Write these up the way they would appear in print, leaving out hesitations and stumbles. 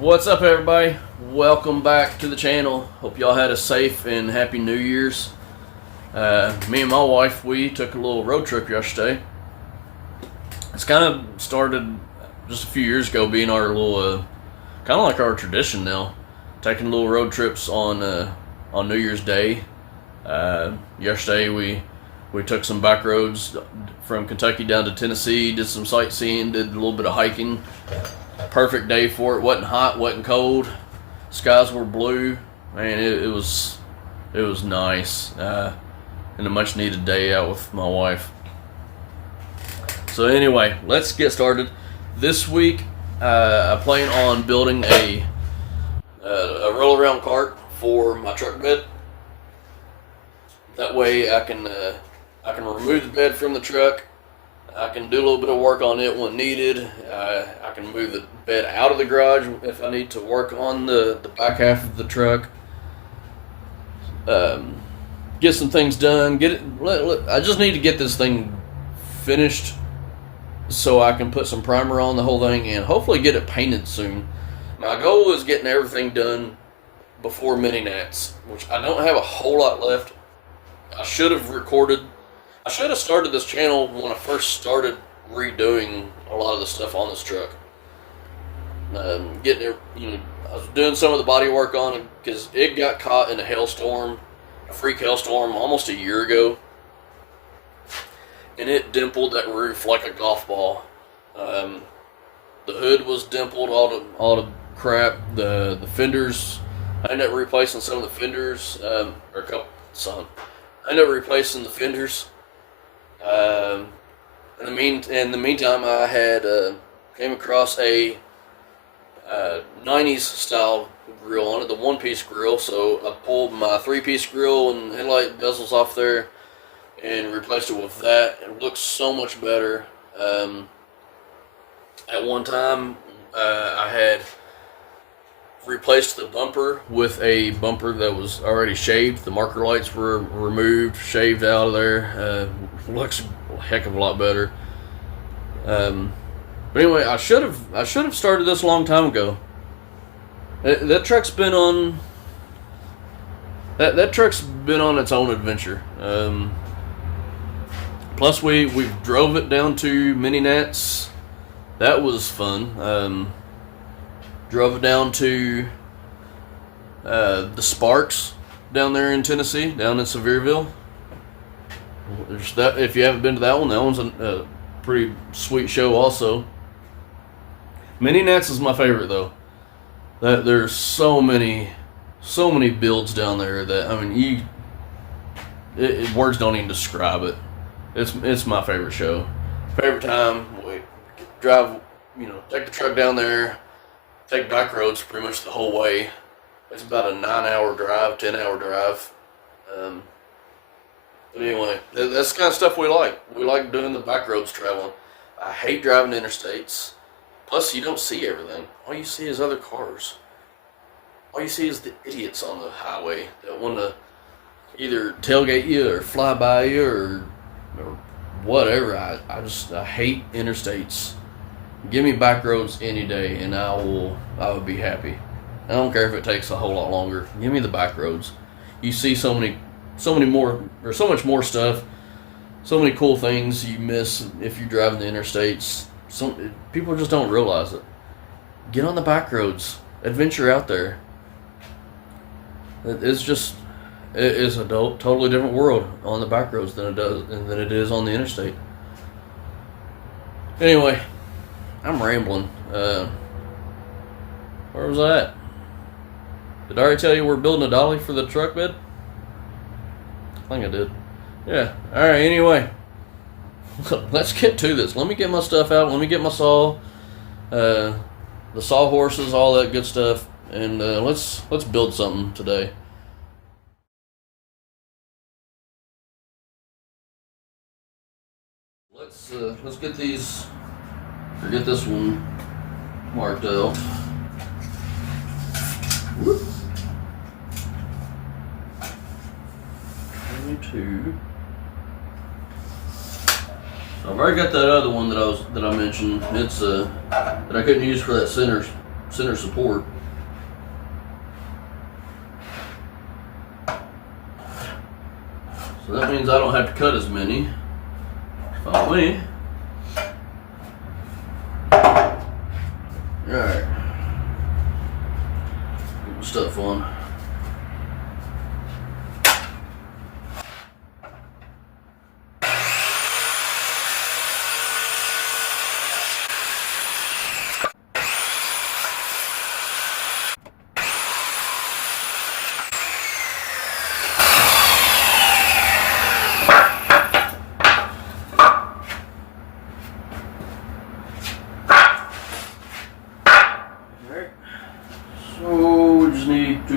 What's up, everybody? Welcome back to the channel. Hope y'all had a safe and happy New Year's. Me and my wife, we took a little road trip yesterday. It's kind of started just a few years ago being our little, kind of like our tradition now. Taking little road trips on New Year's Day. Yesterday we took some back roads from Kentucky down to Tennessee, did some sightseeing, did a little bit of hiking. Perfect day for it. Wasn't hot, wasn't cold. Skies were blue. Man, it was nice. And a much needed day out with my wife. So anyway, let's get started. This week, I plan on building a roll around cart for my truck bed. That way I can remove the bed from the truck. I can do a little bit of work on it when needed. I can move the bed out of the garage if I need to work on the back half of the truck. Get some things done. I just need to get this thing finished so I can put some primer on the whole thing and hopefully get it painted soon. My goal is getting everything done before mini nats, which I don't have a whole lot left. I should have started this channel when I first started redoing a lot of the stuff on this truck. Getting there, I was doing some of the body work on it because it got caught in a freak hailstorm almost a year ago, and it dimpled that roof like a golf ball. The hood was dimpled, all the crap. The fenders, I ended up replacing some of the fenders, I ended up replacing the fenders. In the meantime, I had came across a 90s style grill on it, the one-piece grill. So I pulled my three-piece grill and headlight bezels off there and replaced it with that. It looks so much better. At one time, I had replaced the bumper with a bumper that was already shaved. The marker lights were removed, shaved out of there. Looks a heck of a lot better. But anyway, I should have started this a long time ago. That truck's been on its own adventure. Plus we drove it down to Mini Nats. That was fun. Drove it down to the Sparks down there in Tennessee, down in Sevierville. If you haven't been to that one's a pretty sweet show also. Mini Nats is my favorite though. There's so many builds down there that words don't even describe it. It's my favorite show. Favorite time. We drive, take the truck down there, take back roads pretty much the whole way. It's about a 9-hour drive, 10-hour drive. But anyway, that's the kind of stuff we like. We like doing the back roads traveling. I hate driving interstates. Plus, you don't see everything. All you see is other cars. All you see is the idiots on the highway that want to either tailgate you or fly by you or whatever. I hate interstates. Give me back roads any day, and I would be happy. I don't care if it takes a whole lot longer. Give me the back roads. You see so much more stuff, so many cool things you miss if you're driving the interstates. People just don't realize it. Get on the back roads, adventure out there. It's a totally different world on the back roads than it is on the interstate. Anyway, I'm rambling. Where was I at? Did I already tell you we're building a dolly for the truck bed? I think I did. Yeah. Alright, anyway. Let's get to this. Let me get my stuff out. Let me get my saw. The sawhorses, all that good stuff. And let's build something today. Let's get these, or get this one marked out. Whoop. 22. I've already got that other one that I mentioned. It's that I couldn't use for that center center support. So that means I don't have to cut as many. Follow me. Alright. Get my stuff on.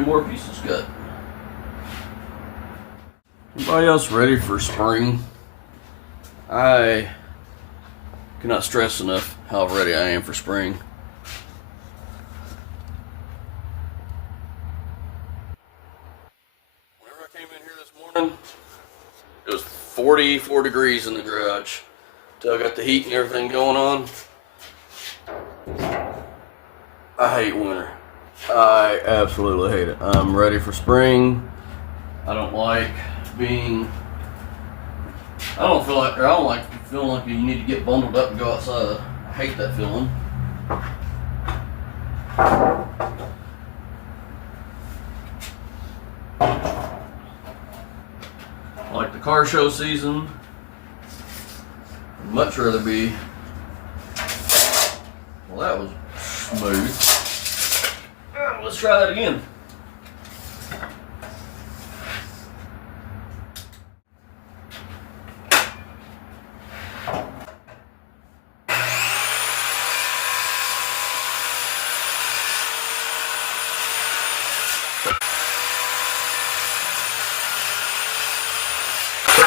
More pieces cut. Anybody else ready for spring? I cannot stress enough how ready I am for spring. Whenever I came in here this morning, it was 44 degrees in the garage. Till I got the heat and everything going on. I hate winter. I absolutely hate it. I'm ready for spring. I don't like being. I don't like feeling like you need to get bundled up and go outside. I hate that feeling. Like the car show season, I'd much rather be. Well, that was smooth. Let's try that again.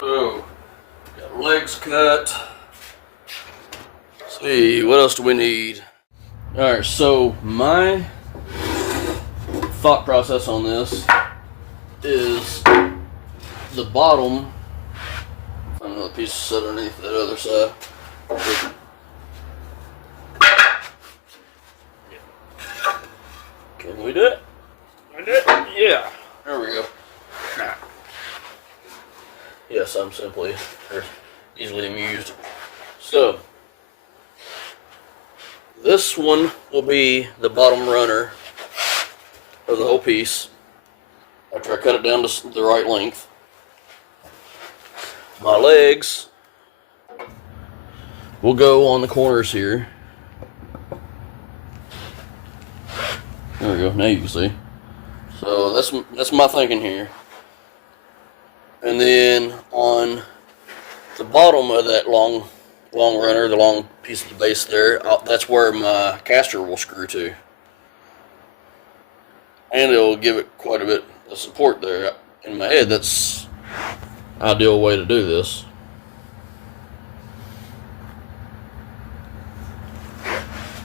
So, got legs cut. Let's see, what else do we need? Alright, so my thought process on this is the bottom. Find another piece set underneath that other side. Can we do it? Can we do it? Yeah. There we go. Yes, I'm simply easily amused. So this one will be the bottom runner of the whole piece after I cut it down to the right length. My legs will go on the corners here. There we go, now you can see. So that's my thinking here. And then on the bottom of that long runner, the long piece of the base there, that's where my caster will screw to. And it'll give it quite a bit of support there. In my head, that's an ideal way to do this.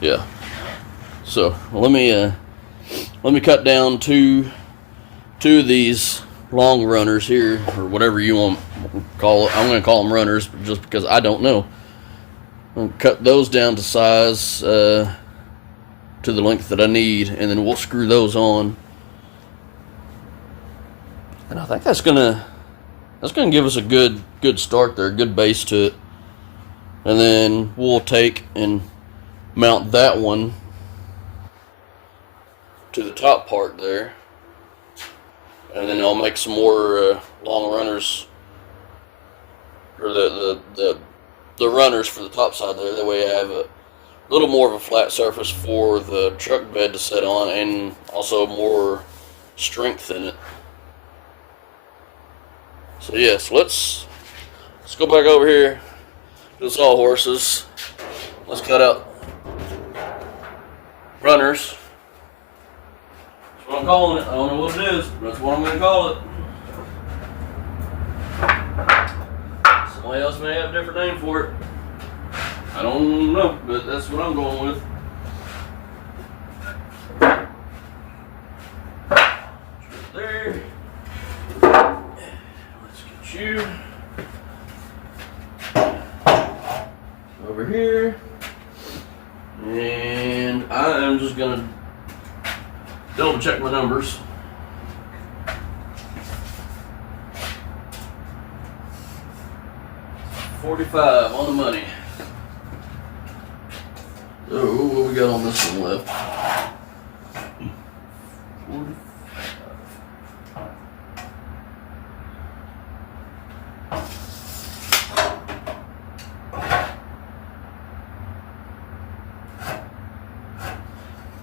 Yeah. So let me cut down two of these long runners here, or whatever you want to call it. I'm going to call them runners just because I don't know. I'm going to cut those down to size to the length that I need, and then we'll screw those on. And I think that's gonna give us a good start there, good base to it. And then we'll take and mount that one to the top part there, and then I'll make some more long runners, or the runners for the top side there. That way I have a little more of a flat surface for the truck bed to sit on, and also more strength in it. So yes, let's go back over here to the sawhorses. Let's cut out runners. That's what I'm calling it. I don't know what it is, but that's what I'm going to call it. Somebody else may have a different name for it. I don't know, but that's what I'm going with. There. Let's get you over here. And I am just going to Double check my numbers. $45 on the money. Oh, what we got on this one left? 45.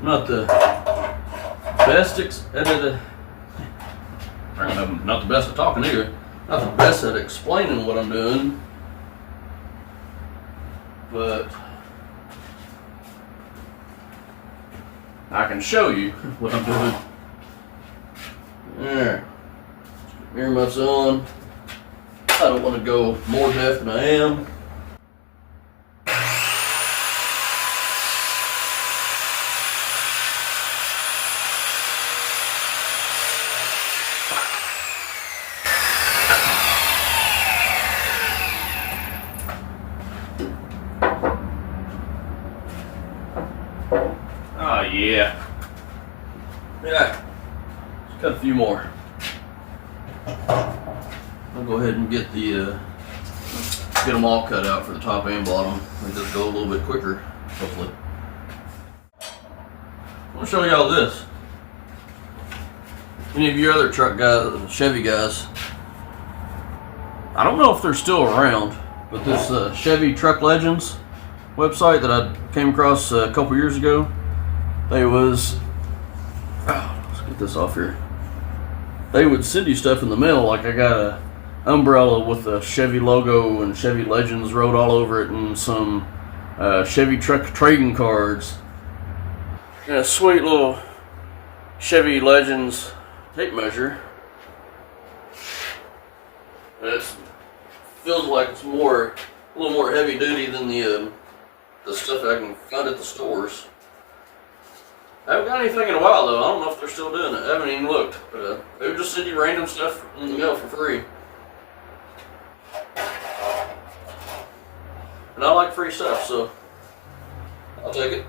Not the best not the best at talking either. Not the best at explaining what I'm doing, but I can show you what I'm doing. There. Mirror muffs on. I don't want to go more deaf than I am. Oh yeah. Yeah. Let's cut a few more. I'll go ahead and get them all cut out for the top and bottom. They just go a little bit quicker, hopefully. I want to show y'all this. Any of you other truck guys, Chevy guys, I don't know if they're still around, but this Chevy Truck Legends website that I came across a couple years ago, let's get this off here. They would send you stuff in the mail, like I got a umbrella with the Chevy logo and Chevy Legends wrote all over it, and some Chevy truck trading cards, and a sweet little Chevy Legends tape measure. It feels like it's a little more heavy duty than the stuff I can find at the stores. I haven't got anything in a while though. I don't know if they're still doing it. I haven't even looked. But they would just send you random stuff in the mail for free. And I like free stuff, so I'll take it.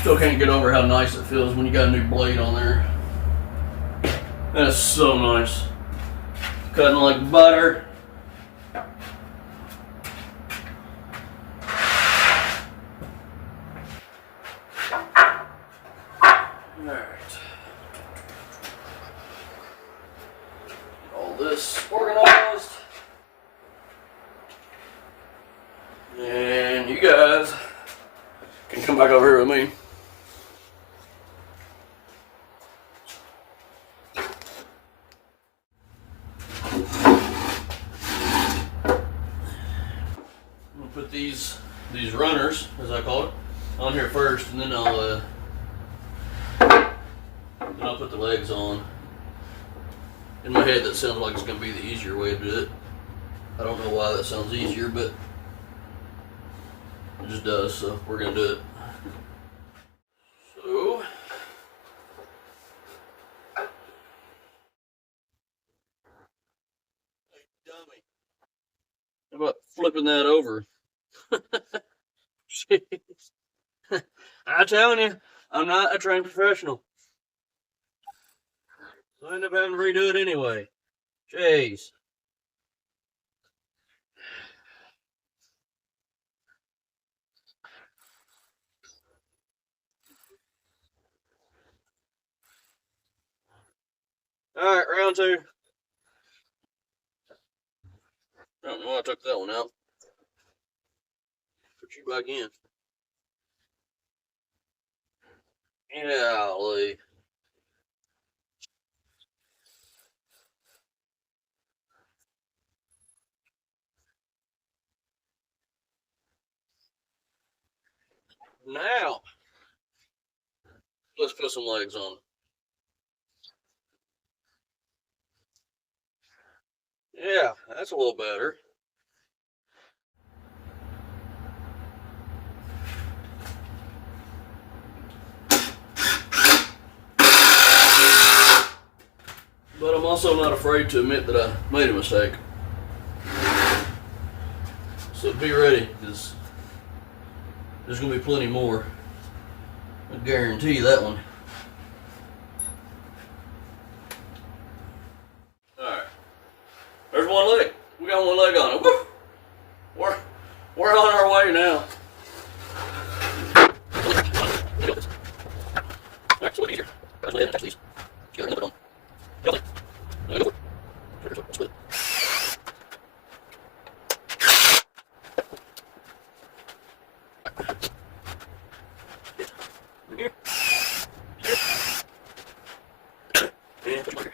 Still can't get over how nice it feels when you got a new blade on there. That's so nice. Cutting like butter. Alright. All this organized. And you guys can come back over here with me. Put these runners, as I call it, on here first, and then I'll put the legs on. In my head, that sounds like it's going to be the easier way to do it. I don't know why that sounds easier, but it just does. So we're going to do it. So hey, dummy, how about flipping that over? Jeez. I'm telling you, I'm not a trained professional. So I end up having to redo it anyway. Jeez. Alright, round two. I don't know why I took that one out. Put you back in. Golly. Now, let's put some legs on. Yeah, that's a little better. but I'm also not afraid to admit that I made a mistake. So be ready, because there's going to be plenty more. I guarantee you that one. Alright. There's one leg. We got one leg on it. Woo! We're on our way now. Alright, so easier. Guys, lay in and touch these. Get a little bit on. Go for it. Split. Here. Here. And push marker.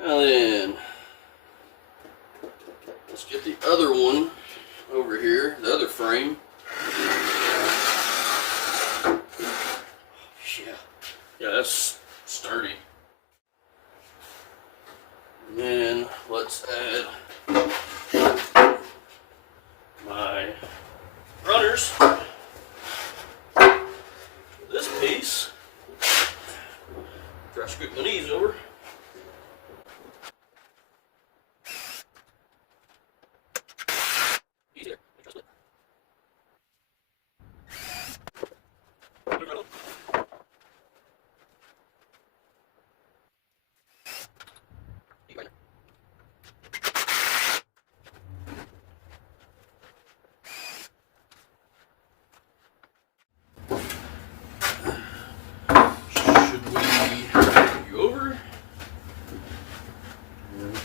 Now then, let's get the other one over here, the other frame. Yeah, that's sturdy. And then let's add my runners to this piece. Try to scoot my knees over. Easier.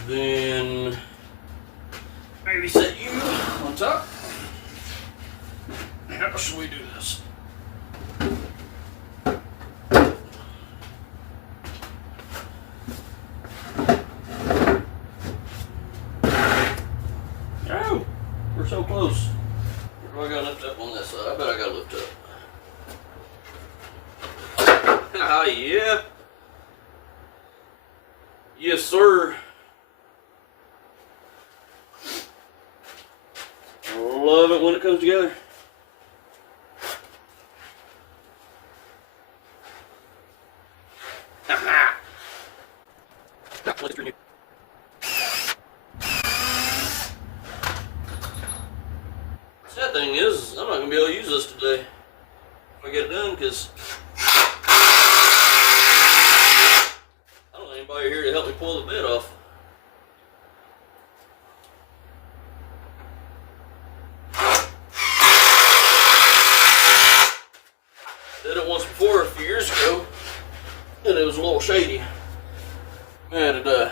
Then maybe set you on top. How should we do this? Oh, we're so close. Where do I gotta lift up on this side? I bet I gotta lift up. Ah, yeah. Yes, sir. Love it when it comes together. Sad thing is, I'm not going to be able to use this today if I get it done, because I don't have anybody here to help me pull the bed off. Did it once before a few years ago, and it was a little shady. I had the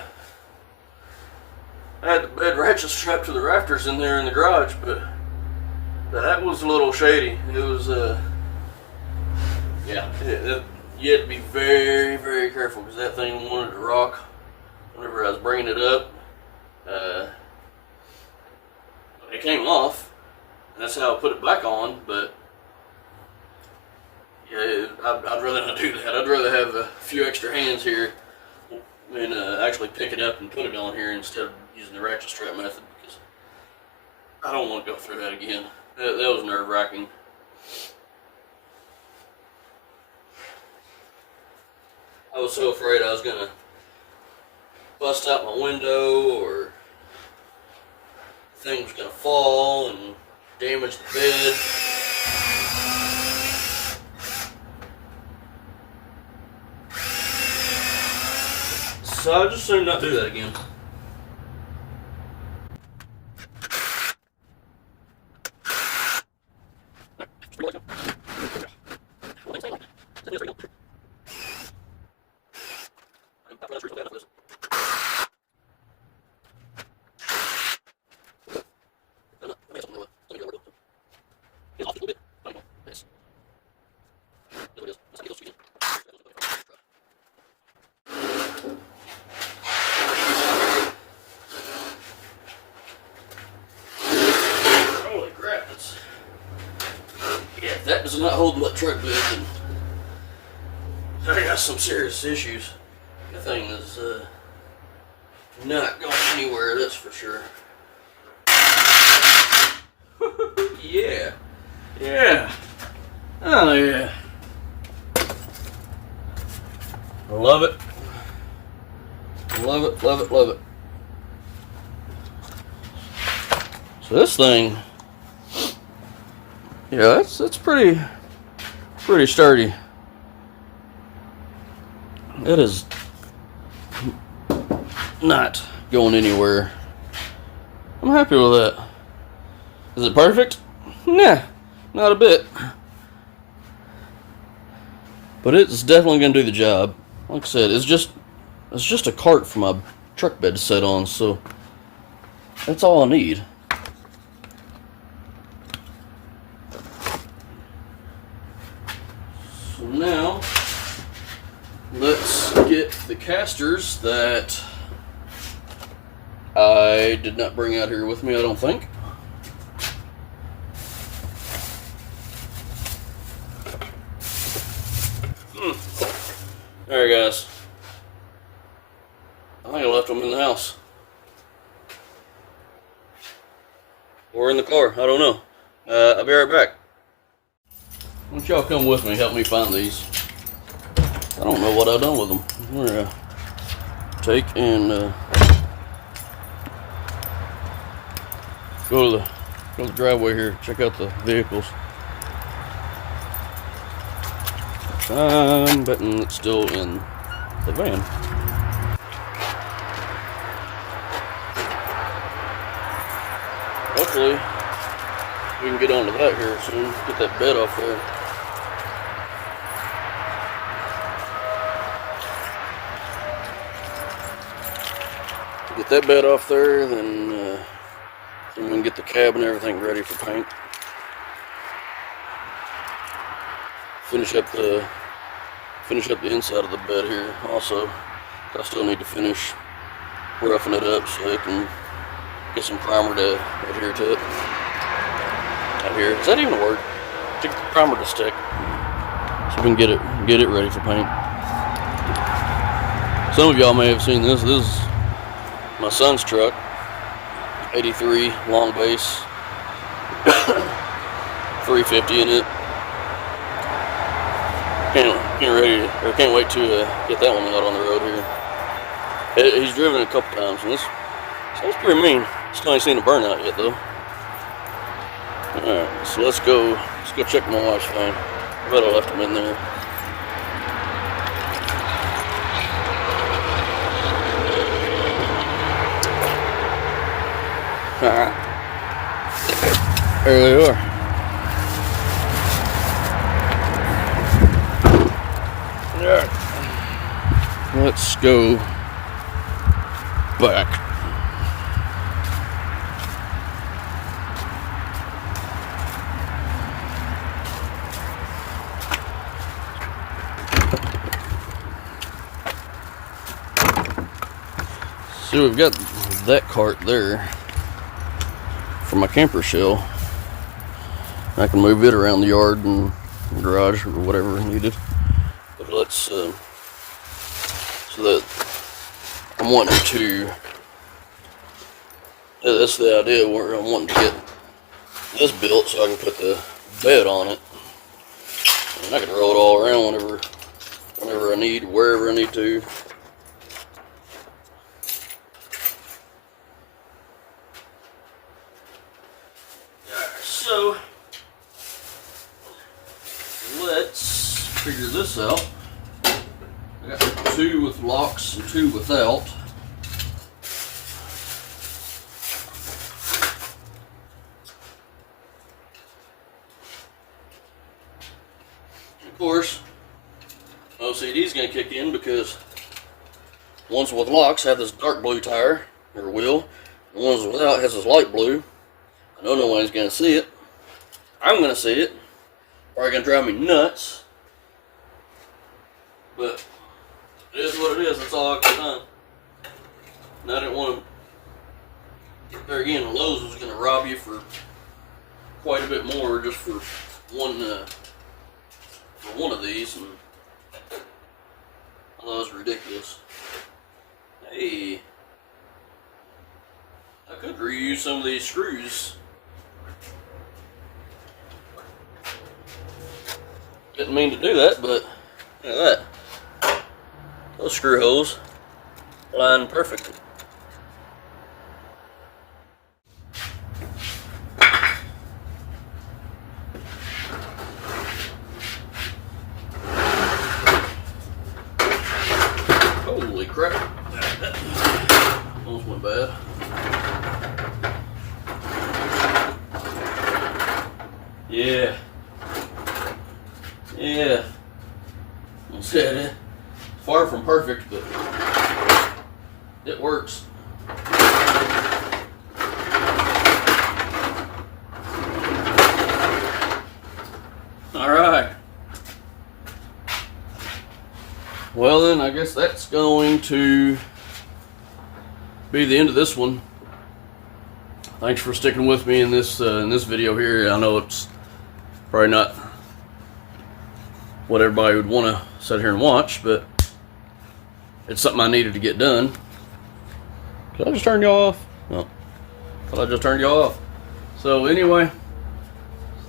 bed ratchet strapped to the rafters in there in the garage, but that was a little shady. It was, yeah, you had to be very, very careful, because that thing wanted to rock whenever I was bringing it up. It came off, and that's how I put it back on, but yeah, I'd rather not do that. I'd rather have a few extra hands here and actually pick it up and put it on here instead of using the ratchet strap method, because I don't want to go through that again. That was nerve-wracking. I was so afraid I was going to bust out my window, or thing was going to fall and damage the bed. So I'll just soon not do that again. that does not hold my truck bed, then I got some serious issues. That thing is not going anywhere, that's for sure. Yeah. Yeah. Oh yeah. I love it. Love it, love it, love it. So this thing, yeah, it's pretty sturdy. It is not going anywhere. I'm happy with that. Is it perfect? Nah, not a bit. But it's definitely gonna do the job. Like I said, it's just a cart for my truck bed to sit on, so that's all I need. So now, let's get the casters that I did not bring out here with me, I don't think. Alright guys, I think I left them in the house. Or in the car, I don't know. I'll be right back. Why don't y'all come with me, help me find these. I don't know what I've done with them. We're gonna take and go to the driveway here, check out the vehicles. I'm betting it's still in the van. Hopefully we can get onto that here soon. Get that bed off there. Get that bed off there, then we can get the cab and everything ready for paint. Finish up the inside of the bed here also. I still need to finish roughing it up so I can get some primer to adhere to it. Out here. Is that even a word? Get the primer to stick. So we can get it ready for paint. Some of y'all may have seen this. This is my son's truck. 83 long base. 350 in it. Can't wait to get that one out on the road here. He's driven it a couple times, and this sounds pretty mean. Still ain't seen a burnout yet, though. All right, so let's go check my wife's phone. I bet I left him in there. All right, there they are. Alright, let's go back. So we've got that cart there for my camper shell. I can move it around the yard and garage or whatever needed. Let's so that I'm wanting to, that's the idea, where I'm wanting to get this built so I can put the bed on it, and I can roll it all around whenever I need, wherever I need to. Alright, so let's figure this out. I got 2 with locks and 2 without. Of course, OCD is going to kick in because ones with locks have this dark blue tire or wheel, and ones without has this light blue. I know nobody's going to see it. I'm going to see it. Probably going to drive me nuts. But it is what it is. That's all I could have done. And I didn't want to. There again, Lowe's was going to rob you for quite a bit more just for for one of these, and I thought it was ridiculous. Hey, I could reuse some of these screws. Didn't mean to do that, but look at that. Those screw holes line perfectly. Holy crap. Almost went bad. Yeah. Yeah. I said it. Far from perfect, but it works. All right. Well then, I guess that's going to be the end of this one. Thanks for sticking with me in this video here. I know it's probably not what everybody would want to sit here and watch, but it's something I needed to get done. Did I just turn y'all off? No. Thought I just turned y'all off. So anyway,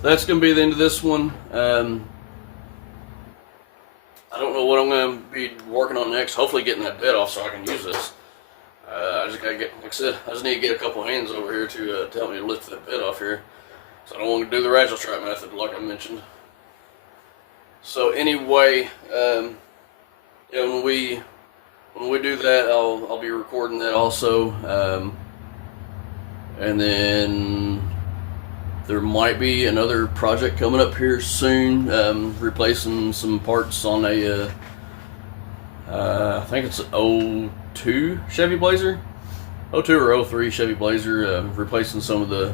that's going to be the end of this one. I don't know what I'm going to be working on next. Hopefully getting that bed off so I can use this. I just got to get, like I said, I just need to get a couple hands over here to help me lift that bed off here. So I don't want to do the ratchet strap method like I mentioned. So anyway, yeah, when we do that, I'll be recording that also, and then there might be another project coming up here soon, replacing some parts on a I think it's an 02 Chevy Blazer, 02 or 03 Chevy Blazer, replacing some of the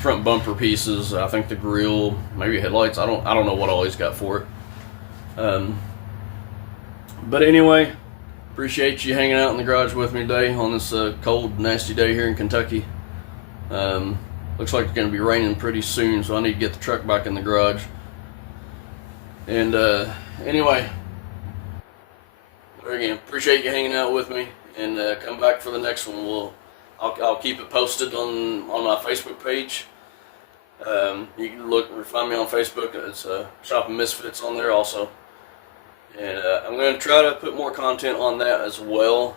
front bumper pieces. I think the grill, maybe headlights. I don't know what all he's got for it. But anyway, appreciate you hanging out in the garage with me today on this cold, nasty day here in Kentucky. Looks like it's going to be raining pretty soon, so I need to get the truck back in the garage. And anyway, again, appreciate you hanging out with me, and come back for the next one. I'll keep it posted on my Facebook page. You can find me on Facebook. It's Shopping Misfits on there also. And I'm going to try to put more content on that as well.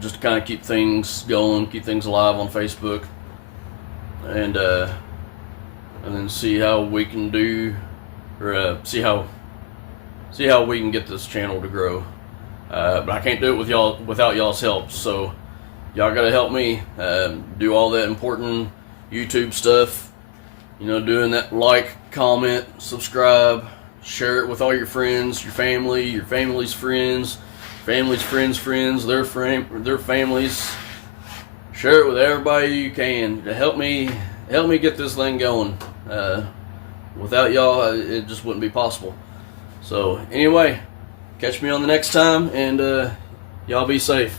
Just to kind of keep things going, keep things alive on Facebook. And then see how we can do, or see how we can get this channel to grow. But I can't do it without y'all's help, so y'all gotta help me do all that important YouTube stuff. You know, doing that, like, comment, subscribe, share it with all your friends, your family, your family's friends, family's friends, their families. Share it with everybody you can to help me get this thing going. Without y'all, it just wouldn't be possible. So anyway, catch me on the next time, and y'all be safe.